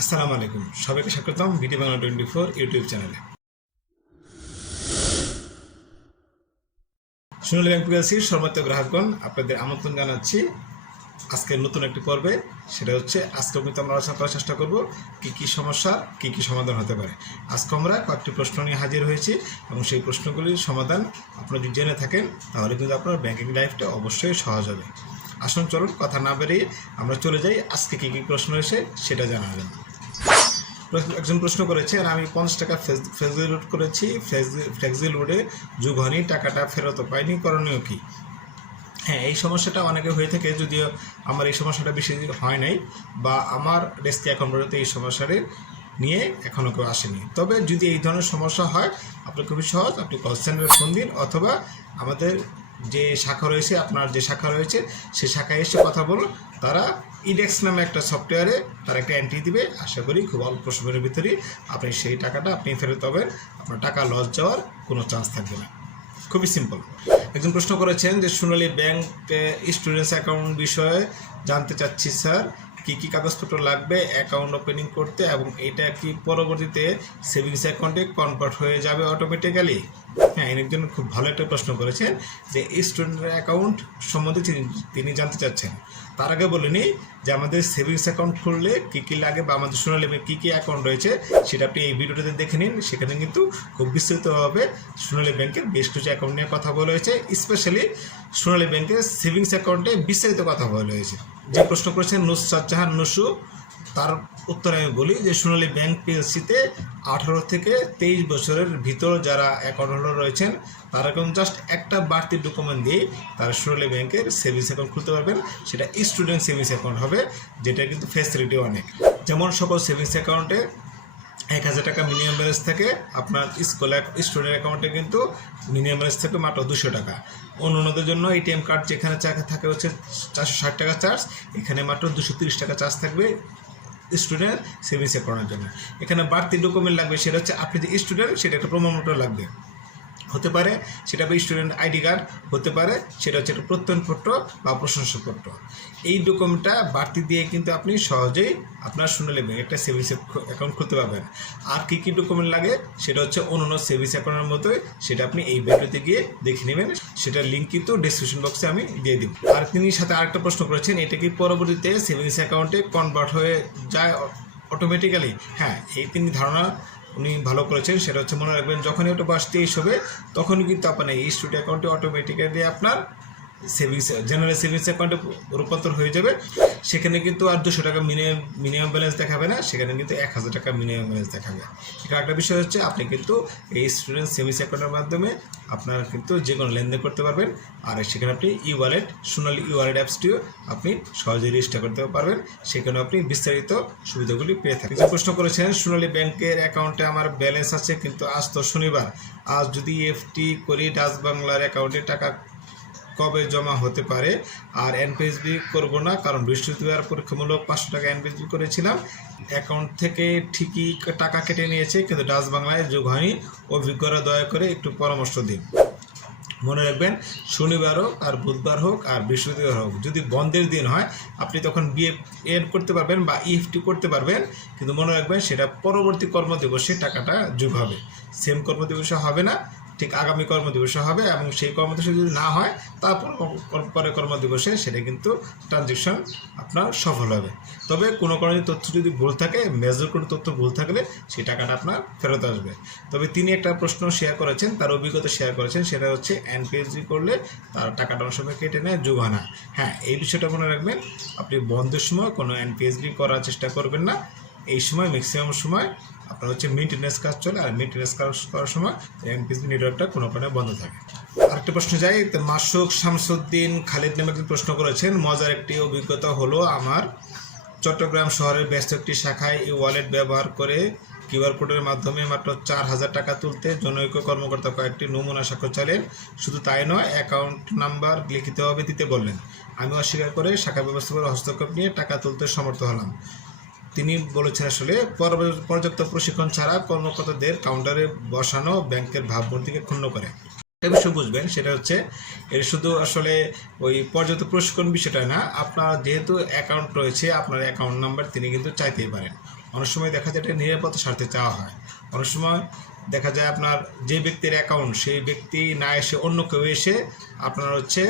আসসালামু আলাইকুম, সবাইকে স্বাগতম বিটি বাংলা 24 ইউটিউব চ্যানেলে। সোনালী ব্যাংক পিএলসির সম্মানিত গ্রাহকগণ, আপনাদের আমন্ত্রণ জানাচ্ছি আজকের নতুন একটি পর্বে। সেটা হচ্ছে আজকে কিন্তু আমরা আলোচনা করার চেষ্টা করব কী সমস্যা কী সমাধান হতে পারে। আজকে আমরা কয়েকটি প্রশ্ন নিয়ে হাজির হয়েছি এবং সেই প্রশ্নগুলির সমাধান আপনারা যদি জেনে থাকেন তাহলে কিন্তু আপনার ব্যাংকিং লাইফটা অবশ্যই সহজ হবে। আসুন চলুন কথা না বেরিয়ে আমরা চলে যাই আজকে কী প্রশ্ন এসে সেটা জানা যাবে। একজন প্রশ্ন করেছে, আমি 50 টাকা ফ্লেক্সি লোড করেছি, ফ্লেক্সি লোডে যোগ হয়নি, টাকাটা ফেরত পাইনি, করণীয় কি? হ্যাঁ, এই সমস্যাটা অনেকে হয়ে থাকে, যদিও আমার এই সমস্যাটা বেশি হয় নাই বা আমার ডেস্কে এখন পর্যন্ত এই সমস্যাটি নিয়ে এখনও কেউ আসেনি। তবে যদি এই ধরনের সমস্যা হয় আপনার খুবই সহজ, আপনি কল সেন্টারে ফোন দিন অথবা আমাদের যে শাখা রয়েছে, আপনার যে শাখা রয়েছে সেই শাখায় এসে কথা বলুন। তারা ইডেক্স নামে একটা সফটওয়্যারে তারা একটা এন্ট্রি দিবে। আশা করি খুব অল্প সময়ের ভিতরেই আপনি সেই টাকাটা আপনি ফেরত পাবেন, আপনার টাকা লস যাওয়ার কোনো চান্স থাকবে না। খুবই সিম্পল। একজন প্রশ্ন করেছেন যে সোনালী ব্যাংক স্টুডেন্টস অ্যাকাউন্ট বিষয়ে জানতে চাচ্ছি স্যার, কী কাগজপত্র লাগবে অ্যাকাউন্ট ওপেনিং করতে এবং এটা কি পরবর্তীতে সেভিংস অ্যাকাউন্টে কনভার্ট হয়ে যাবে অটোমেটিক্যালি? হ্যাঁ, একজন খুব ভালো একটা প্রশ্ন করেছেন যে স্টুডেন্ট অ্যাকাউন্ট সম্বন্ধে তিনি জানতে চাচ্ছেন। তার আগে বলে নিই যে আমাদের সেভিংস অ্যাকাউন্ট খুললে কী লাগে বা আমাদের সোনালী ব্যাংক কী অ্যাকাউন্ট রয়েছে সেটা আপনি এই ভিডিওটাতে দেখে নিন। সেখানে কিন্তু খুব বিস্তৃতভাবে সোনালী ব্যাংকের বেশ কিছু অ্যাকাউন্ট নিয়ে কথা বলা হয়েছে, স্পেশালি সোনালী ব্যাংকের সেভিংস অ্যাকাউন্টে বিস্তারিত কথা বলা হয়েছে। যে প্রশ্ন করেছেন নুসরাত জাহান নুসু, তার উত্তরে আমি বলি যে সোনালী ব্যাংক পিএলসিতে 18 থেকে 23 বছরের ভিতর যারা অ্যাকাউন্ট হোল্ডার রয়েছেন তারা এখন জাস্ট একটা বাড়তি ডকুমেন্ট দিয়ে তারা সোনালী ব্যাংকের সেভিংস অ্যাকাউন্ট খুলতে পারবেন। সেটা স্টুডেন্ট সেভিংস অ্যাকাউন্ট হবে, যেটা কিন্তু ফ্যাসিলিটি অনেক। যেমন সকল সেভিংস অ্যাকাউন্টে 1000 টাকা মিনিমাম ব্যালেন্স থাকে, আপনার স্টুডেন্ট অ্যাকাউন্টে কিন্তু মিনিমাম ব্যালেন্স থাকে মাত্র 200 টাকা। অন্যদের জন্য এটিএম কার্ড যেখানে থাকে হচ্ছে 460 টাকা চার্জ, এখানে মাত্র 230 টাকা চার্জ থাকবে স্টুডেন্ট সেভিংস অ্যাকাউন্টের জন্য। এখানে বাড়তি ডকুমেন্ট লাগবে, সেটা হচ্ছে আপনি যে স্টুডেন্ট সেটা একটা প্রমাণপত্র লাগবে, হতে পারে সেটা স্টুডেন্ট আইডি কার্ড, হতে পারে সেটা হচ্ছে একটা প্রত্যয়নপত্র বা প্রশংসাপত্র। এই ডকুমেন্টটা বাড়তি দিয়ে কিন্তু আপনি সহজেই আপনার সোনালী ব্যাংক একটা সেভিংস অ্যাকাউন্ট খুলতে পারবেন। আর কী ডকুমেন্ট লাগে সেটা হচ্ছে অন্য সেভিংস অ্যাকাউন্টের মতোই, সেটা আপনি এই ভিডিওতে গিয়ে দেখে নেবেন। সেটার লিঙ্ক কিন্তু ডেসক্রিপশন বক্সে আমি দিয়ে দিব। আর তিনি সাথে আরেকটা প্রশ্ন করেছেন, এটা কি পরবর্তীতে সেভিংস অ্যাকাউন্টে কনভার্ট হয়ে যায় অটোমেটিক্যালি? হ্যাঁ, এই তিনি ধারণা উনি ভালো করেছেন। সেটা হচ্ছে মনে রাখবেন, যখনই ওটা বয়স 23 হবে তখনই কিন্তু আপনার এই স্টুডেন্ট অ্যাকাউন্টে অটোমেটিক্যালি আপনার জেনারেল সেভিংস অ্যাকাউন্টে রূপান্তর হয়ে যাবে। সেখানে কিন্তু আর 200 টাকা মিনিমাম ব্যালেন্স দেখাবে না, সেখানে কিন্তু 1000 টাকা মিনিমাম ব্যালেন্স দেখাবে। এখানে একটা বিষয় হচ্ছে আপনি কিন্তু এই স্টুডেন্ট সেভিংস অ্যাকাউন্টের মাধ্যমে আপনারা কিন্তু যে কোনো লেনদেন করতে পারবেন। আর সেখানে আপনি সোনালী ওয়ালেট অ্যাপসটিও আপনি সহজেই রেজিস্টার করতে পারবেন, সেখানে আপনি বিস্তারিত সুবিধাগুলি পেয়ে থাকেন। যে প্রশ্ন করেছেন, সোনালী ব্যাংকের অ্যাকাউন্টে আমার ব্যালেন্স আছে কিন্তু আজ তো শনিবার, আজ যদি এফটি করি ডাচ বাংলার অ্যাকাউন্টে টাকা কবে জমা হতে পারে? আর এনপিএসবি করব না, কারণ বৃহস্পতিবার পরীক্ষামূলক 500 টাকা এনপিএসবি করেছিলাম, অ্যাকাউন্ট থেকে ঠিকই টাকা কেটে নিয়েছে কিন্তু ডাচ বাংলায় যোগ হয়নি, অভিজ্ঞরা দয়া করে একটু পরামর্শ দিন। মনে রাখবেন, শনিবার হোক আর বুধবার হোক আর বৃহস্পতিবার হোক, যদি বন্ধের দিন হয় আপনি তখন বিএফ করতে পারবেন বা ইএফটি করতে পারবেন, কিন্তু মনে রাখবেন সেটা পরবর্তী কর্মদিবসে টাকাটা যোগ হবে, সেম কর্মদিবসে হবে না, ঠিক আগামী কর্মদিবসে হবে। এবং সেই কর্মদিবসে যদি না হয় তারপর পরে কর্মদিবসে সেটা কিন্তু ট্রানজ্যাকশন আপনার সফল হবে। তবে কোনো কারণে তথ্য যদি ভুল থাকে, মেজর কোনো তথ্য ভুল থাকলে সেই টাকাটা আপনার ফেরত আসবে। তবে তিনি একটা প্রশ্ন শেয়ার করেছেন, তার অভিজ্ঞতা শেয়ার করেছেন, সেটা হচ্ছে এনপিএসবি করলে তার টাকাটা অনেক সময় কেটে নেয়, যোগ হয় না। হ্যাঁ, এই বিষয়টা মনে রাখবেন, আপনি বন্ধের সময় কোনো এনপিএসবি করার চেষ্টা করবেন না। এই সময় ম্যাক্সিমাম সময় আপনার হচ্ছে মেনটেন্যান্স কাজ চলে, আর মেনটেন্যান্স কাজ করার সময় এনপিএসবি নেটওয়ার্কটা কোনো কারণে বন্ধ থাকে। আরেকটা প্রশ্ন যাই, মাসুক শামসুদ্দিন খালিদ নামে একজন প্রশ্ন করেছেন, মজার একটি অভিজ্ঞতা হলো আমার, চট্টগ্রাম শহরের ব্যস্ত একটি শাখায় এই ওয়ালেট ব্যবহার করে কিউআর কোডের মাধ্যমে মাত্র 4000 টাকা তুলতে জনৈক কর্মকর্তা কয়েকটি নমুনা স্বাক্ষর চাইলেন। শুধু তাই নয়, অ্যাকাউন্ট নাম্বার লিখিতভাবে দিতে বললেন। আমি অস্বীকার করে শাখা ব্যবস্থাপকের হস্তক্ষেপ নিয়ে টাকা তুলতে সমর্থ হলাম। তিনি বলেছেন, আসলে পর্যাপ্ত প্রশিক্ষণ ছাড়া কর্মকর্তাদের কাউন্টারে বসানো ব্যাংকের ভাবমূর্তিকে ক্ষুণ্ণ করে। একটা বিষয় বুঝবেন, সেটা হচ্ছে এর শুধু আসলে ওই পর্যাপ্ত প্রশিক্ষণ বিষয়টা না, আপনার যেহেতু অ্যাকাউন্ট রয়েছে, আপনার অ্যাকাউন্ট নাম্বার তিনি কিন্তু চাইতেই পারেন। অনেক সময় দেখা যায় এটা নিরাপত্তা স্বার্থে চাওয়া হয়। অনেক সময় দেখা যায় আপনার যে ব্যক্তির অ্যাকাউন্ট, সেই ব্যক্তি না এসে অন্য কেউ এসে আপনার হচ্ছে,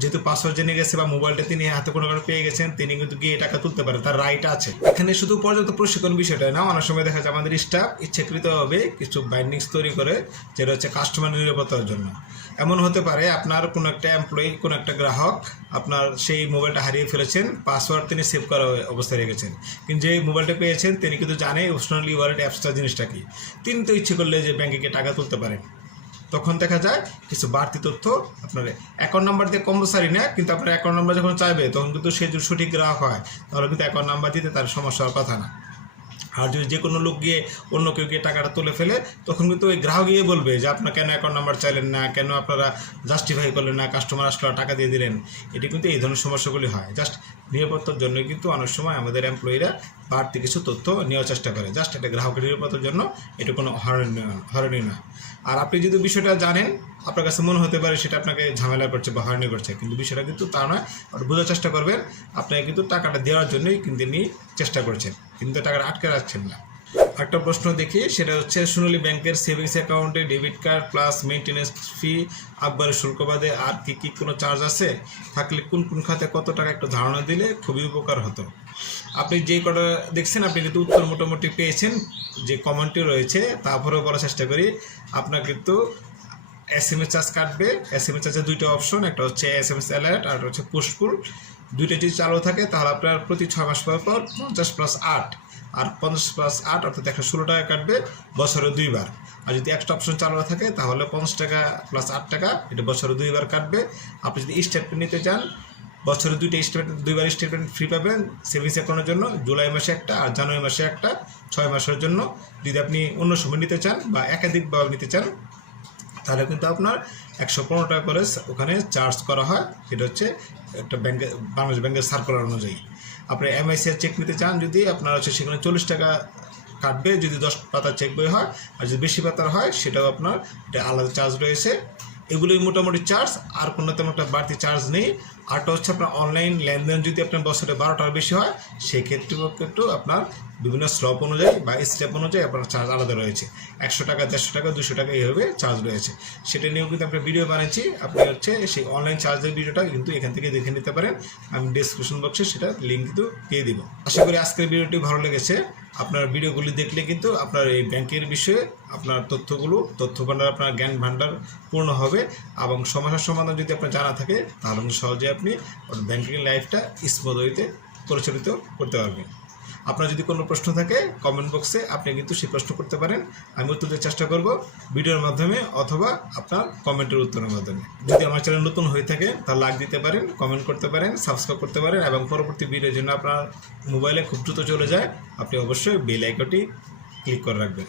যেহেতু পাসওয়ার্ড জেনে গেছে বা মোবাইলটা তিনি হাতে কোনো কারণে পেয়ে গেছেন, তিনি কিন্তু গিয়ে টাকা তুলতে পারেন, তার রাইট আছে। এখানে শুধু পর্যাপ্ত প্রশিক্ষণ বিষয়টা না, অনেক সময় দেখা যায় আমাদের স্টাফ ইচ্ছাকৃতভাবে কিছু বাইন্ডিংস তৈরি করে, যেটা হচ্ছে কাস্টমার নিরাপত্তার জন্য। এমন হতে পারে আপনার কোনো একটা এমপ্লয়ি, কোনো একটা গ্রাহক আপনার সেই মোবাইলটা হারিয়ে ফেলেছেন, পাসওয়ার্ড তিনি সেভ করা অবস্থায় রেখেছেন, কিন্তু যে মোবাইলটা পেয়েছেন তিনি কিন্তু জানে সোনালী ওয়ালেট অ্যাপসটা জিনিসটা কি। তিনি তো ইচ্ছে করলে যে ব্যাংকে গিয়ে টাকা তুলতে পারেন। তখন দেখা যায় কিছু বাড়তি তথ্য আপনার অ্যাকাউন্ট নাম্বার দিয়ে কম্পালসারি না, কিন্তু আপনার অ্যাকাউন্ট নাম্বার যখন চাইবে তখন কিন্তু সে যদি সঠিক গ্রাহক হয় তাহলে কিন্তু অ্যাকাউন্ট নাম্বার দিতে তার সমস্যা হওয়ার কথা না। আর যদি যে কোনো লোক গিয়ে অন্য কেউ গিয়ে টাকাটা তুলে ফেলে, তখন কিন্তু ওই গ্রাহক গিয়ে বলবে যে আপনার কেন অ্যাকাউন্ট নাম্বার চাইলেন না, কেন আপনারা জাস্টিফাই করলেন না, কাস্টমার আসলে টাকা দিয়ে দিলেন। এটি কিন্তু এই ধরনের সমস্যাগুলি হয়। জাস্ট নিরাপত্তার জন্য কিন্তু অনেক সময় আমাদের এমপ্লয়িরা বাড়তি কিছু তথ্য নেওয়ার চেষ্টা করে, জাস্ট একটা গ্রাহকের নিরাপত্তার জন্য। এটা কোনো হয়রানি না। আর আপনি যদি বিষয়টা জানেন, আপনার কাছে মনে হতে পারে সেটা আপনাকে ঝামেলা করছে বা হয়রানি করছে, কিন্তু বিষয়টা কিন্তু তা নয়। আপনি বোঝার চেষ্টা করবেন, আপনাকে কিন্তু টাকাটা দেওয়ার জন্যই কিন্তু তিনি চেষ্টা করছেন, কিন্তু টাকাটা আটকে রাখছেন না। একটা প্রশ্ন দেখি, সেটা হচ্ছে সোনালী ব্যাংকের সেভিংস অ্যাকাউন্টে ডেবিট কার্ড প্লাস মেনটেন্যান্স ফি, আকবরের শুল্ক বাদে আর কি কোনো চার্জ আছে? থাকলে কোন কোন খাতে কত টাকা একটু ধারণা দিলে খুবই উপকার হতো। আপনি যে কটা দেখছেন আপনি কিন্তু উত্তর মোটামুটি পেয়েছেন, যে কমেন্টটি রয়েছে। তারপরেও বলার চেষ্টা করি, আপনার কিন্তু SMS চার্জ কাটবে। SMS চার্জের দুইটা অপশন, একটা হচ্ছে SMS অ্যালার্ট আর হচ্ছে পুশপুল। দুইটা যদি চালু থাকে তাহলে আপনার প্রতি 6 মাস পর 50+8 আর 50+8 অর্থাৎ 116 টাকা কাটবে বছরে 2 বার। আর যদি একটা অপশন চালু থাকে তাহলে 50 টাকা প্লাস 8 টাকা, এটা বছরে 2 বার কাটবে। আপনি যদি স্টেটমেন্ট নিতে চান, বছরে 2টা স্টেটমেন্ট, 2 বার স্টেটমেন্ট ফ্রি পাবেন সেভিংস অ্যাকাউন্টের জন্য, জুলাই মাসে একটা আর জানুয়ারি মাসে একটা, 6 মাসের জন্য। যদি আপনি অন্য সময় নিতে চান বা একাধিকভাবে নিতে চান তাহলে কিন্তু আপনার 115 টাকা করে ওখানে চার্জ করা হয়। সেটা হচ্ছে একটা ব্যাংকে, বাংলাদেশ ব্যাংকের সার্কুলার অনুযায়ী। আপনি MICR চেক নিতে চান যদি, আপনার হচ্ছে সেখানে 40 টাকা কাটবে যদি 10 পাতার চেক বই হয়, আর যদি বেশি পাতার হয় সেটাও আপনার এটা আলাদা চার্জ রয়েছে। এগুলোই মোটামুটি চার্জ, আর কোনো তেমন একটা বাড়তি চার্জ নেই। আরটা হচ্ছে আপনার অনলাইন লেনদেন যদি আপনার বছরে 12টার বেশি হয়, সেই ক্ষেত্রে একটু আপনার বিভিন্ন স্লপ অনুযায়ী বা স্টেপ অনুযায়ী আপনার চার্জ আলাদা রয়েছে। 100 টাকা, 150 টাকা, 200 টাকা এইভাবে চার্জ রয়েছে। সেটা নিয়েও কিন্তু আমরা ভিডিও বানিয়েছি, আপনি হচ্ছে সেই অনলাইন চার্জের ভিডিওটা কিন্তু এখান থেকে দেখে নিতে পারেন। আমি ডেসক্রিপশন বক্সে সেটা লিঙ্ক কিন্তু দিয়ে দিব। আশা করি আজকের ভিডিওটি ভালো লেগেছে। আপনার ভিডিওগুলি দেখলে কিন্তু আপনার এই ব্যাংকের বিষয়ে আপনার তথ্য ভাণ্ডার, আপনার জ্ঞান ভাণ্ডার পূর্ণ হবে, এবং সমস্যার সমাধান যদি আপনার জানা থাকে তাহলে সহজে আপনি ব্যাংকিং লাইফটা স্মুথ ওয়েতে পরিচালিত করতে পারবেন। আপনার যদি কোনো প্রশ্ন থাকে কমেন্ট বক্সে আপনি কিন্তু সেই প্রশ্ন করতে পারেন, আমি উত্তর দেওয়ার চেষ্টা করব ভিডিওর মাধ্যমে অথবা আপনার কমেন্টের উত্তরের মাধ্যমে। যদি আমার চ্যানেল নতুন হয়ে থাকে তাহলে লাইক দিতে পারেন, কমেন্ট করতে পারেন, সাবস্ক্রাইব করতে পারেন, এবং পরবর্তী ভিডিওর জন্য আপনার মোবাইলে খুব দ্রুত চলে যায় আপনি অবশ্যই বেল আইকনটি ক্লিক করে রাখবেন।